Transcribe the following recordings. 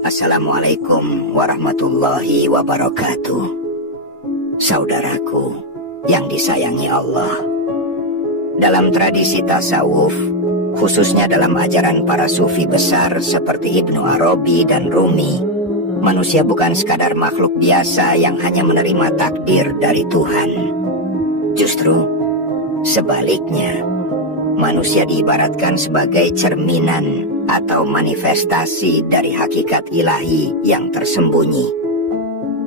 Assalamualaikum warahmatullahi wabarakatuh. Saudaraku yang disayangi Allah, dalam tradisi tasawuf, khususnya dalam ajaran para sufi besar seperti Ibnu Arabi dan Rumi, manusia bukan sekadar makhluk biasa yang hanya menerima takdir dari Tuhan. Justru sebaliknya, manusia diibaratkan sebagai cerminan atau manifestasi dari hakikat ilahi yang tersembunyi.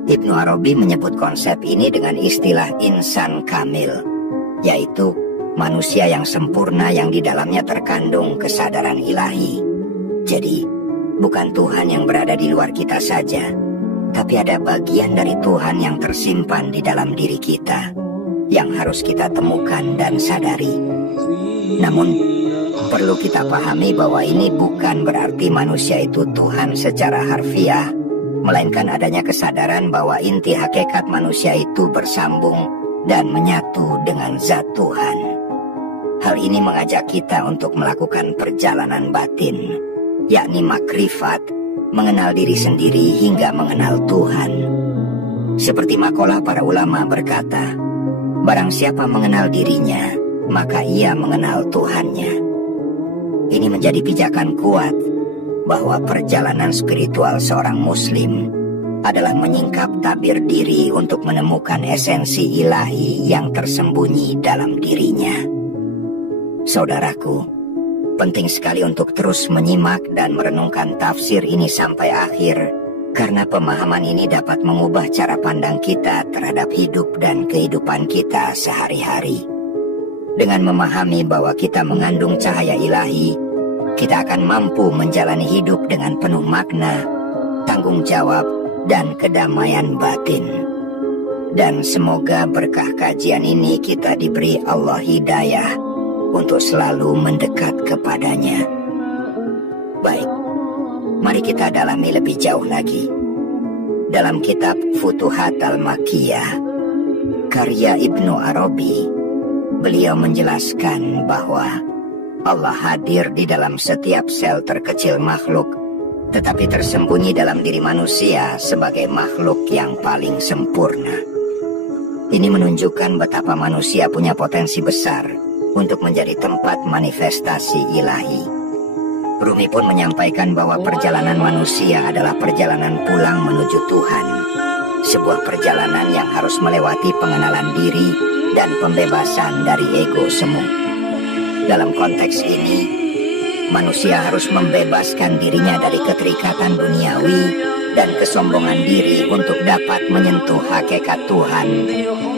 Ibnu Arabi menyebut konsep ini dengan istilah insan kamil, yaitu manusia yang sempurna yang di dalamnya terkandung kesadaran ilahi. Jadi, bukan Tuhan yang berada di luar kita saja, tapi ada bagian dari Tuhan yang tersimpan di dalam diri kita, yang harus kita temukan dan sadari. Namun, perlu kita pahami bahwa ini bukan berarti manusia itu Tuhan secara harfiah, melainkan adanya kesadaran bahwa inti hakikat manusia itu bersambung dan menyatu dengan zat Tuhan. Hal ini mengajak kita untuk melakukan perjalanan batin, yakni makrifat, mengenal diri sendiri hingga mengenal Tuhan. Seperti makalah para ulama berkata, barang siapa mengenal dirinya, maka ia mengenal Tuhannya. Ini menjadi pijakan kuat bahwa perjalanan spiritual seorang muslim adalah menyingkap tabir diri untuk menemukan esensi ilahi yang tersembunyi dalam dirinya. Saudaraku, penting sekali untuk terus menyimak dan merenungkan tafsir ini sampai akhir, karena pemahaman ini dapat mengubah cara pandang kita terhadap hidup dan kehidupan kita sehari-hari. Dengan memahami bahwa kita mengandung cahaya ilahi, kita akan mampu menjalani hidup dengan penuh makna, tanggung jawab, dan kedamaian batin. Dan semoga berkah kajian ini kita diberi Allah hidayah untuk selalu mendekat kepadanya. Baik, mari kita dalami lebih jauh lagi. Dalam kitab Futuhat Al-Makkiyah, karya Ibnu Arabi, beliau menjelaskan bahwa Allah hadir di dalam setiap sel terkecil makhluk, tetapi tersembunyi dalam diri manusia sebagai makhluk yang paling sempurna. Ini menunjukkan betapa manusia punya potensi besar untuk menjadi tempat manifestasi ilahi. Rumi pun menyampaikan bahwa perjalanan manusia adalah perjalanan pulang menuju Tuhan, sebuah perjalanan yang harus melewati pengenalan diri dan pembebasan dari ego semu. Dalam konteks ini, manusia harus membebaskan dirinya dari keterikatan duniawi dan kesombongan diri untuk dapat menyentuh hakikat Tuhan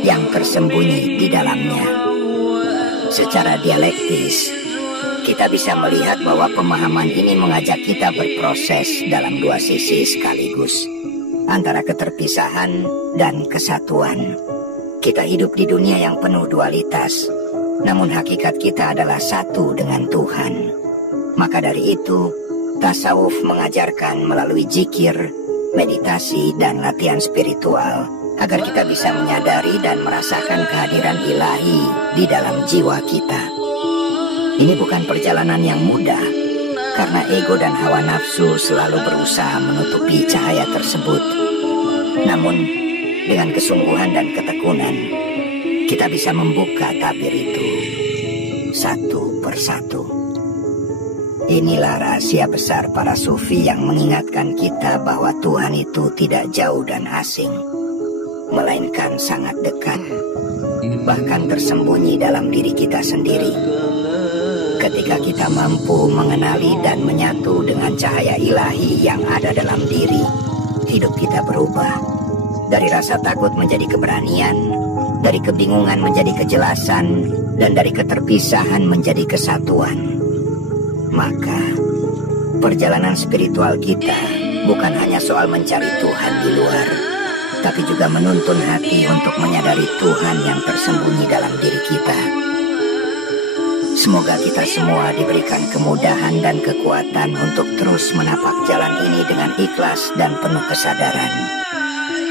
yang tersembunyi di dalamnya. Secara dialektis, kita bisa melihat bahwa pemahaman ini mengajak kita berproses dalam dua sisi sekaligus, antara keterpisahan dan kesatuan. Kita hidup di dunia yang penuh dualitas, namun hakikat kita adalah satu dengan Tuhan. Maka dari itu, tasawuf mengajarkan melalui zikir, meditasi, dan latihan spiritual agar kita bisa menyadari dan merasakan kehadiran ilahi di dalam jiwa kita. Ini bukan perjalanan yang mudah, karena ego dan hawa nafsu selalu berusaha menutupi cahaya tersebut. Namun, dengan kesungguhan dan ketekunan, kita bisa membuka tabir itu satu persatu. Inilah rahasia besar para sufi yang mengingatkan kita bahwa Tuhan itu tidak jauh dan asing, melainkan sangat dekat, bahkan tersembunyi dalam diri kita sendiri. Ketika kita mampu mengenali dan menyatu dengan cahaya ilahi yang ada dalam diri, hidup kita berubah. Dari rasa takut menjadi keberanian, dari kebingungan menjadi kejelasan, dan dari keterpisahan menjadi kesatuan. Maka, perjalanan spiritual kita bukan hanya soal mencari Tuhan di luar, tapi juga menuntun hati untuk menyadari Tuhan yang tersembunyi dalam diri kita. Semoga kita semua diberikan kemudahan dan kekuatan untuk terus menapak jalan ini dengan ikhlas dan penuh kesadaran.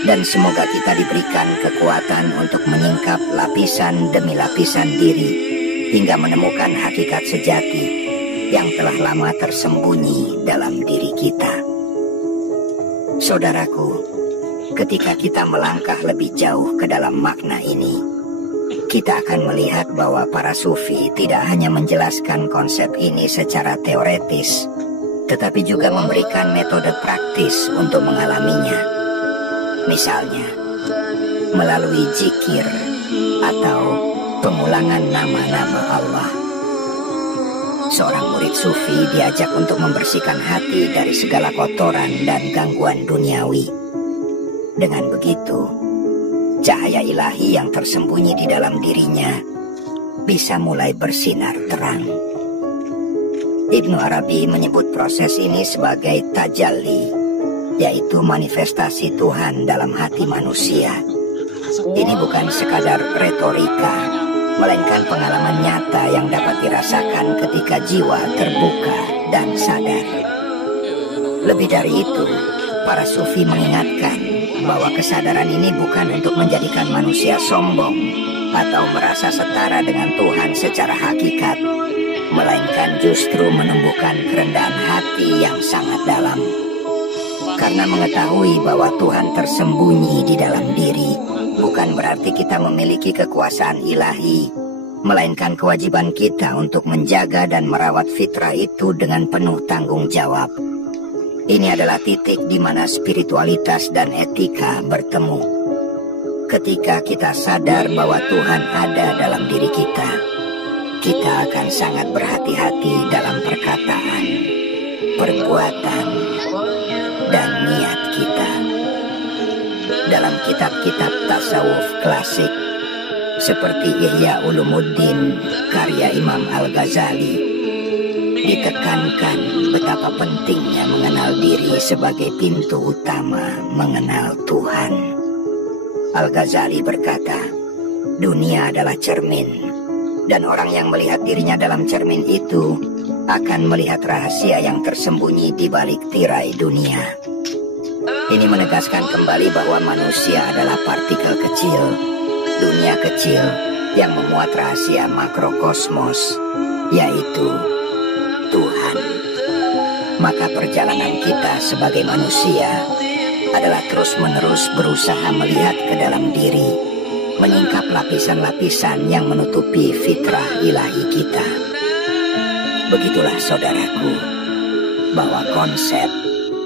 Dan semoga kita diberikan kekuatan untuk menyingkap lapisan demi lapisan diri hingga menemukan hakikat sejati yang telah lama tersembunyi dalam diri kita. Saudaraku, ketika kita melangkah lebih jauh ke dalam makna ini, kita akan melihat bahwa para sufi tidak hanya menjelaskan konsep ini secara teoretis, tetapi juga memberikan metode praktis untuk mengalaminya. Misalnya, melalui zikir atau pengulangan nama-nama Allah. Seorang murid sufi diajak untuk membersihkan hati dari segala kotoran dan gangguan duniawi. Dengan begitu, cahaya ilahi yang tersembunyi di dalam dirinya bisa mulai bersinar terang. Ibnu Arabi menyebut proses ini sebagai tajalli, yaitu manifestasi Tuhan dalam hati manusia. Ini bukan sekadar retorika, melainkan pengalaman nyata yang dapat dirasakan ketika jiwa terbuka dan sadar. Lebih dari itu, para sufi mengingatkan bahwa kesadaran ini bukan untuk menjadikan manusia sombong atau merasa setara dengan Tuhan secara hakikat, melainkan justru menumbuhkan kerendahan hati yang sangat dalam. Karena mengetahui bahwa Tuhan tersembunyi di dalam diri bukan berarti kita memiliki kekuasaan ilahi, melainkan kewajiban kita untuk menjaga dan merawat fitrah itu dengan penuh tanggung jawab. Ini adalah titik di mana spiritualitas dan etika bertemu. Ketika kita sadar bahwa Tuhan ada dalam diri kita, kita akan sangat berhati-hati dalam perkataan, perbuatan, dan niat kita. Dalam kitab-kitab tasawuf klasik seperti Ihya Ulumuddin karya Imam Al-Ghazali, ditekankan betapa pentingnya mengenal diri sebagai pintu utama mengenal Tuhan. Al-Ghazali berkata, dunia adalah cermin, dan orang yang melihat dirinya dalam cermin itu akan melihat rahasia yang tersembunyi di balik tirai dunia. Ini menegaskan kembali bahwa manusia adalah partikel kecil, dunia kecil yang memuat rahasia makrokosmos, yaitu Tuhan. Maka perjalanan kita sebagai manusia adalah terus-menerus berusaha melihat ke dalam diri, menyingkap lapisan-lapisan yang menutupi fitrah ilahi kita. Begitulah saudaraku, bahwa konsep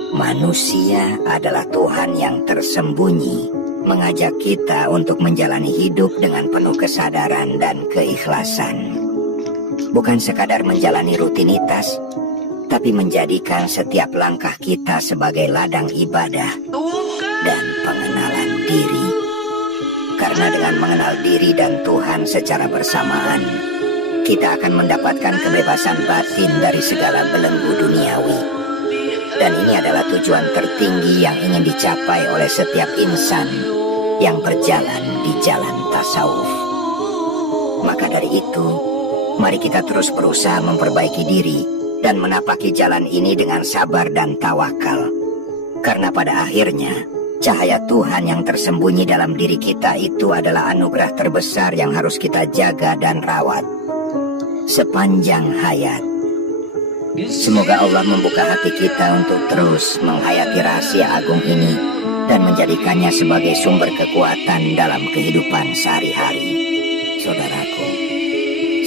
manusia adalah Tuhan yang tersembunyi mengajak kita untuk menjalani hidup dengan penuh kesadaran dan keikhlasan. Bukan sekadar menjalani rutinitas, tapi menjadikan setiap langkah kita sebagai ladang ibadah dan pengenalan diri. Karena dengan mengenal diri dan Tuhan secara bersamaan, kita akan mendapatkan kebebasan batin dari segala belenggu duniawi. Dan ini adalah tujuan tertinggi yang ingin dicapai oleh setiap insan yang berjalan di jalan tasawuf. Maka dari itu, mari kita terus berusaha memperbaiki diri dan menapaki jalan ini dengan sabar dan tawakal. Karena pada akhirnya, cahaya Tuhan yang tersembunyi dalam diri kita itu adalah anugerah terbesar yang harus kita jaga dan rawat sepanjang hayat. Semoga Allah membuka hati kita untuk terus menghayati rahasia agung ini dan menjadikannya sebagai sumber kekuatan dalam kehidupan sehari-hari. Saudaraku,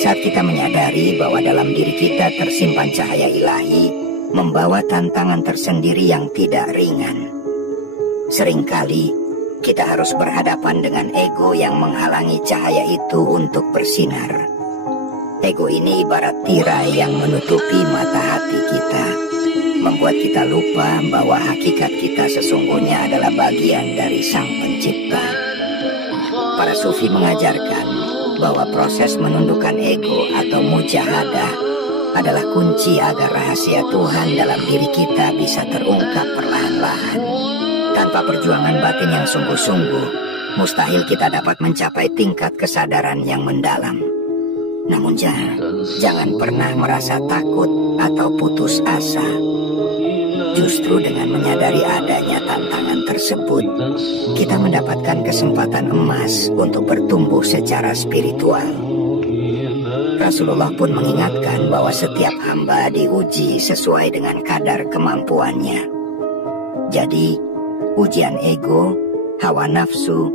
saat kita menyadari bahwa dalam diri kita tersimpan cahaya ilahi, membawa tantangan tersendiri yang tidak ringan. Seringkali kita harus berhadapan dengan ego yang menghalangi cahaya itu untuk bersinar. Ego ini ibarat tirai yang menutupi mata hati kita, membuat kita lupa bahwa hakikat kita sesungguhnya adalah bagian dari Sang Pencipta. Para sufi mengajarkan bahwa proses menundukkan ego atau mujahadah adalah kunci agar rahasia Tuhan dalam diri kita bisa terungkap perlahan-lahan. Tanpa perjuangan batin yang sungguh-sungguh, mustahil kita dapat mencapai tingkat kesadaran yang mendalam. Namun jangan pernah merasa takut atau putus asa. Justru dengan menyadari adanya tantangan tersebut, kita mendapatkan kesempatan emas untuk bertumbuh secara spiritual. Rasulullah pun mengingatkan bahwa setiap hamba diuji sesuai dengan kadar kemampuannya. Jadi, ujian ego, hawa nafsu,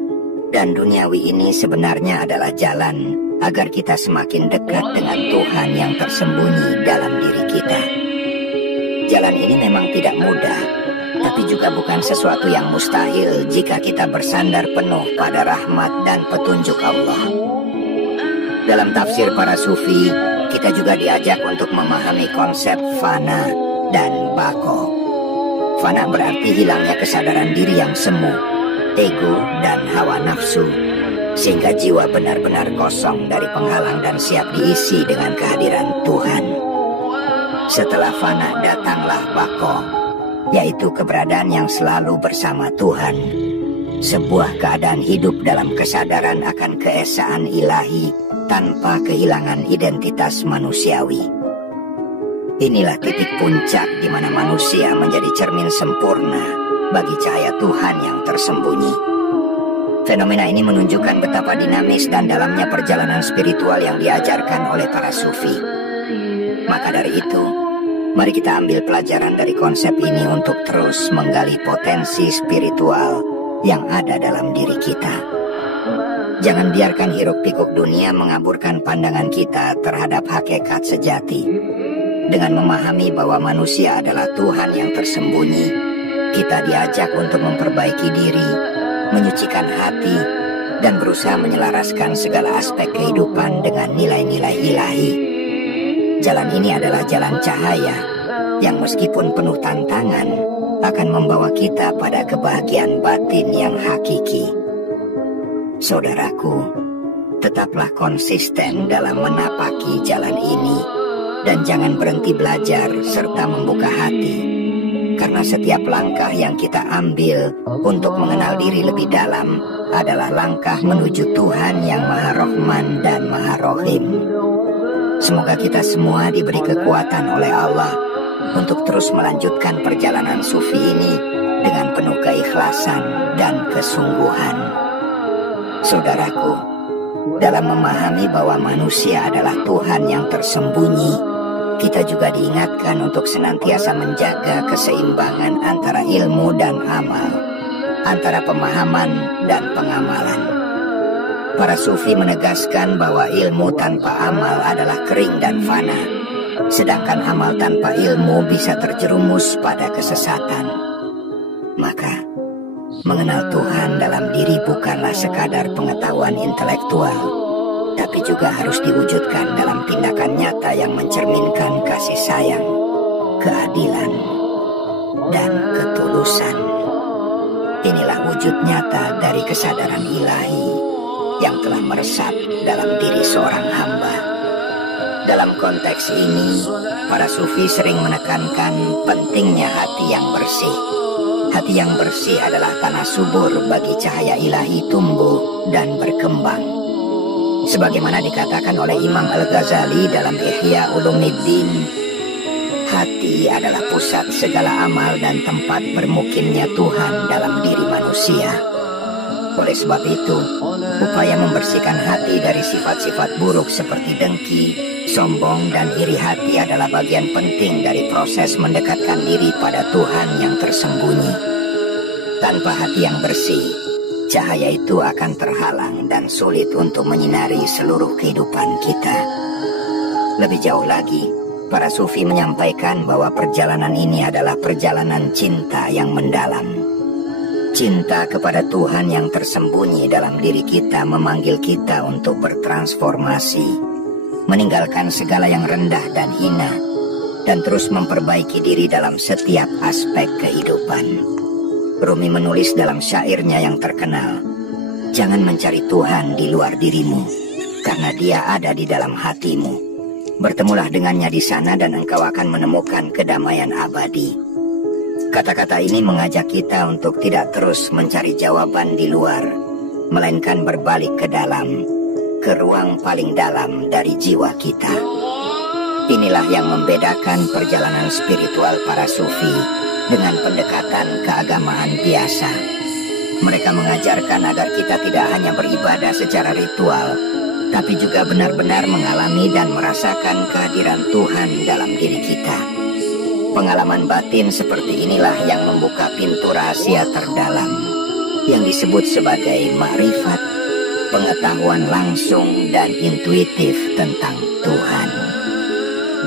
dan duniawi ini sebenarnya adalah jalan agar kita semakin dekat dengan Tuhan yang tersembunyi dalam diri kita. Jalan ini memang tidak mudah, tapi juga bukan sesuatu yang mustahil jika kita bersandar penuh pada rahmat dan petunjuk Allah. Dalam tafsir para sufi, kita juga diajak untuk memahami konsep fana dan bako. Fana berarti hilangnya kesadaran diri yang semu, ego dan hawa nafsu, sehingga jiwa benar-benar kosong dari penghalang dan siap diisi dengan kehadiran Tuhan. Setelah fana datanglah bako, yaitu keberadaan yang selalu bersama Tuhan. Sebuah keadaan hidup dalam kesadaran akan keesaan ilahi tanpa kehilangan identitas manusiawi. Inilah titik puncak di mana manusia menjadi cermin sempurna bagi cahaya Tuhan yang tersembunyi. Fenomena ini menunjukkan betapa dinamis dan dalamnya perjalanan spiritual yang diajarkan oleh para sufi. Maka dari itu, mari kita ambil pelajaran dari konsep ini untuk terus menggali potensi spiritual yang ada dalam diri kita. Jangan biarkan hiruk-pikuk dunia mengaburkan pandangan kita terhadap hakikat sejati. Dengan memahami bahwa manusia adalah Tuhan yang tersembunyi, kita diajak untuk memperbaiki diri, menyucikan hati, dan berusaha menyelaraskan segala aspek kehidupan dengan nilai-nilai ilahi. Jalan ini adalah jalan cahaya yang meskipun penuh tantangan akan membawa kita pada kebahagiaan batin yang hakiki. Saudaraku, tetaplah konsisten dalam menapaki jalan ini dan jangan berhenti belajar serta membuka hati, karena setiap langkah yang kita ambil untuk mengenal diri lebih dalam adalah langkah menuju Tuhan yang Maha Rahman dan Maha Rahim. Semoga kita semua diberi kekuatan oleh Allah untuk terus melanjutkan perjalanan sufi ini dengan penuh keikhlasan dan kesungguhan. Saudaraku, dalam memahami bahwa manusia adalah Tuhan yang tersembunyi, kita juga diingatkan untuk senantiasa menjaga keseimbangan antara ilmu dan amal, antara pemahaman dan pengamalan. Para sufi menegaskan bahwa ilmu tanpa amal adalah kering dan fana, sedangkan amal tanpa ilmu bisa terjerumus pada kesesatan. Maka, mengenal Tuhan dalam diri bukanlah sekadar pengetahuan intelektual, tapi juga harus diwujudkan dalam tindakan nyata yang mencerminkan kasih sayang, keadilan, dan ketulusan. Inilah wujud nyata dari kesadaran ilahi yang telah meresap dalam diri seorang hamba. Dalam konteks ini, para sufi sering menekankan pentingnya hati yang bersih. Hati yang bersih adalah tanah subur bagi cahaya ilahi tumbuh dan berkembang. Sebagaimana dikatakan oleh Imam Al-Ghazali dalam Ihya Ulumuddin, hati adalah pusat segala amal dan tempat bermukimnya Tuhan dalam diri manusia. Oleh sebab itu, upaya membersihkan hati dari sifat-sifat buruk seperti dengki, sombong, dan iri hati adalah bagian penting dari proses mendekatkan diri pada Tuhan yang tersembunyi. Tanpa hati yang bersih, cahaya itu akan terhalang dan sulit untuk menyinari seluruh kehidupan kita. Lebih jauh lagi, para sufi menyampaikan bahwa perjalanan ini adalah perjalanan cinta yang mendalam. Cinta kepada Tuhan yang tersembunyi dalam diri kita memanggil kita untuk bertransformasi, meninggalkan segala yang rendah dan hina, dan terus memperbaiki diri dalam setiap aspek kehidupan. Rumi menulis dalam syairnya yang terkenal, "Jangan mencari Tuhan di luar dirimu, karena Dia ada di dalam hatimu. Bertemulah dengannya di sana dan engkau akan menemukan kedamaian abadi." Kata-kata ini mengajak kita untuk tidak terus mencari jawaban di luar, melainkan berbalik ke dalam, ke ruang paling dalam dari jiwa kita. Inilah yang membedakan perjalanan spiritual para sufi dengan pendekatan keagamaan biasa. Mereka mengajarkan agar kita tidak hanya beribadah secara ritual, tapi juga benar-benar mengalami dan merasakan kehadiran Tuhan dalam diri kita. Pengalaman batin seperti inilah yang membuka pintu rahasia terdalam yang disebut sebagai makrifat, pengetahuan langsung dan intuitif tentang Tuhan.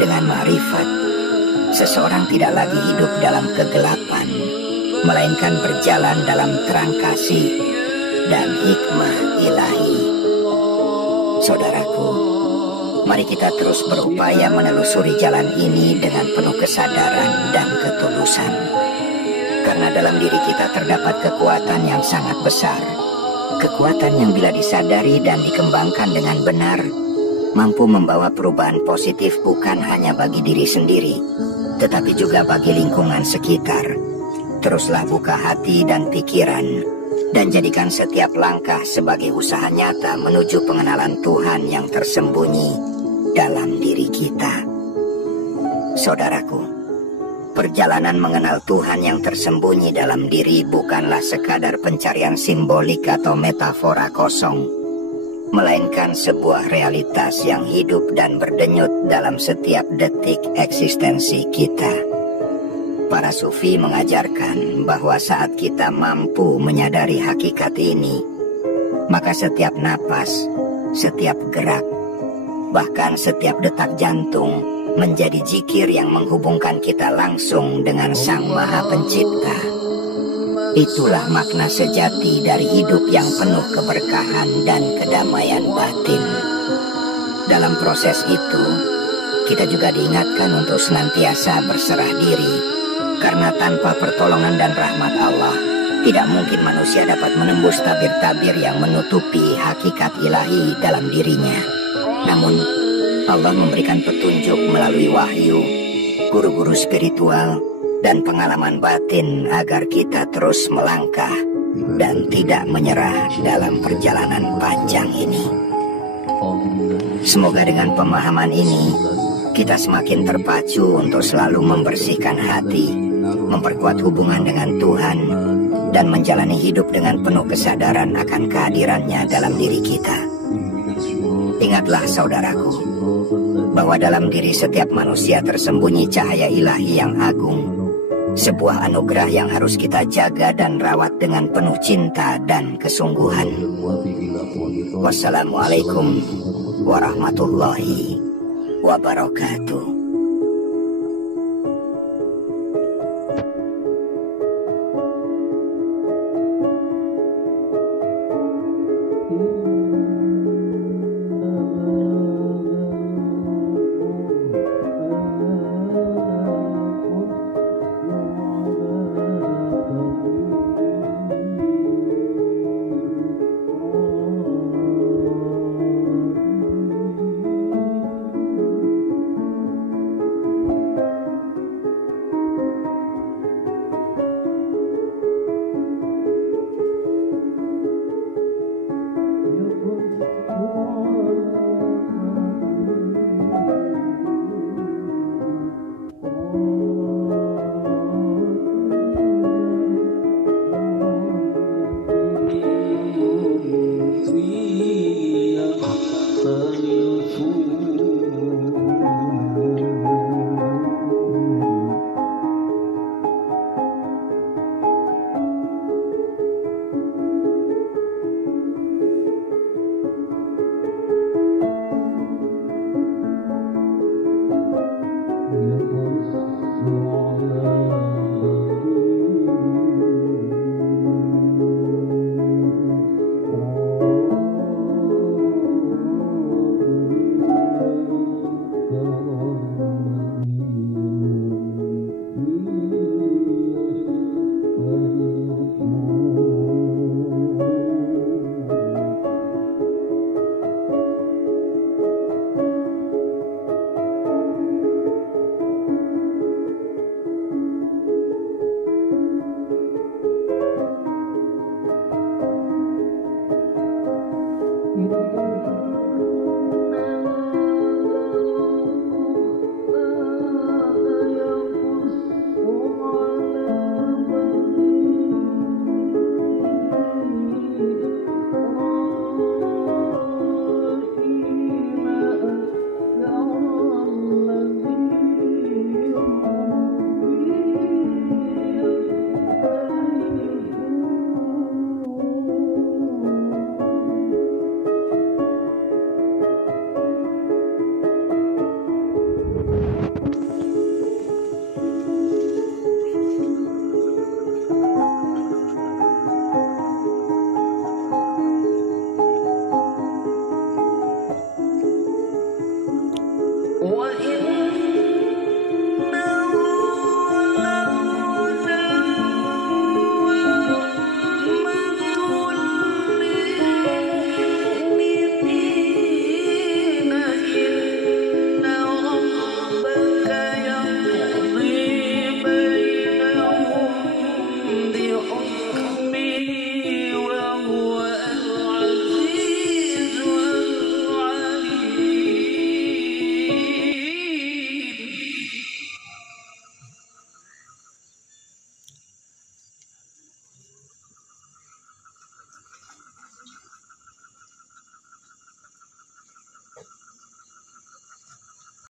Dengan makrifat, seseorang tidak lagi hidup dalam kegelapan, melainkan berjalan dalam terang kasih dan hikmah ilahi. Saudaraku, mari kita terus berupaya menelusuri jalan ini dengan penuh kesadaran dan ketulusan. Karena dalam diri kita terdapat kekuatan yang sangat besar. Kekuatan yang bila disadari dan dikembangkan dengan benar, mampu membawa perubahan positif bukan hanya bagi diri sendiri, tetapi juga bagi lingkungan sekitar. Teruslah buka hati dan pikiran, dan jadikan setiap langkah sebagai usaha nyata menuju pengenalan Tuhan yang tersembunyi dalam diri kita. Saudaraku, perjalanan mengenal Tuhan yang tersembunyi dalam diri bukanlah sekadar pencarian simbolik atau metafora kosong, melainkan sebuah realitas yang hidup dan berdenyut dalam setiap detik eksistensi kita. Para sufi mengajarkan bahwa saat kita mampu menyadari hakikat ini, maka setiap napas, setiap gerak, bahkan setiap detak jantung menjadi zikir yang menghubungkan kita langsung dengan Sang Maha Pencipta. Itulah makna sejati dari hidup yang penuh keberkahan dan kedamaian batin. Dalam proses itu, kita juga diingatkan untuk senantiasa berserah diri, karena tanpa pertolongan dan rahmat Allah, tidak mungkin manusia dapat menembus tabir-tabir yang menutupi hakikat ilahi dalam dirinya. Namun, Allah memberikan petunjuk melalui wahyu, guru-guru spiritual, dan pengalaman batin agar kita terus melangkah dan tidak menyerah dalam perjalanan panjang ini. Semoga dengan pemahaman ini, kita semakin terpacu untuk selalu membersihkan hati, memperkuat hubungan dengan Tuhan, dan menjalani hidup dengan penuh kesadaran akan kehadirannya dalam diri kita. Ingatlah saudaraku, bahwa dalam diri setiap manusia tersembunyi cahaya ilahi yang agung, sebuah anugerah yang harus kita jaga dan rawat dengan penuh cinta dan kesungguhan. Wassalamualaikum warahmatullahi wabarakatuh.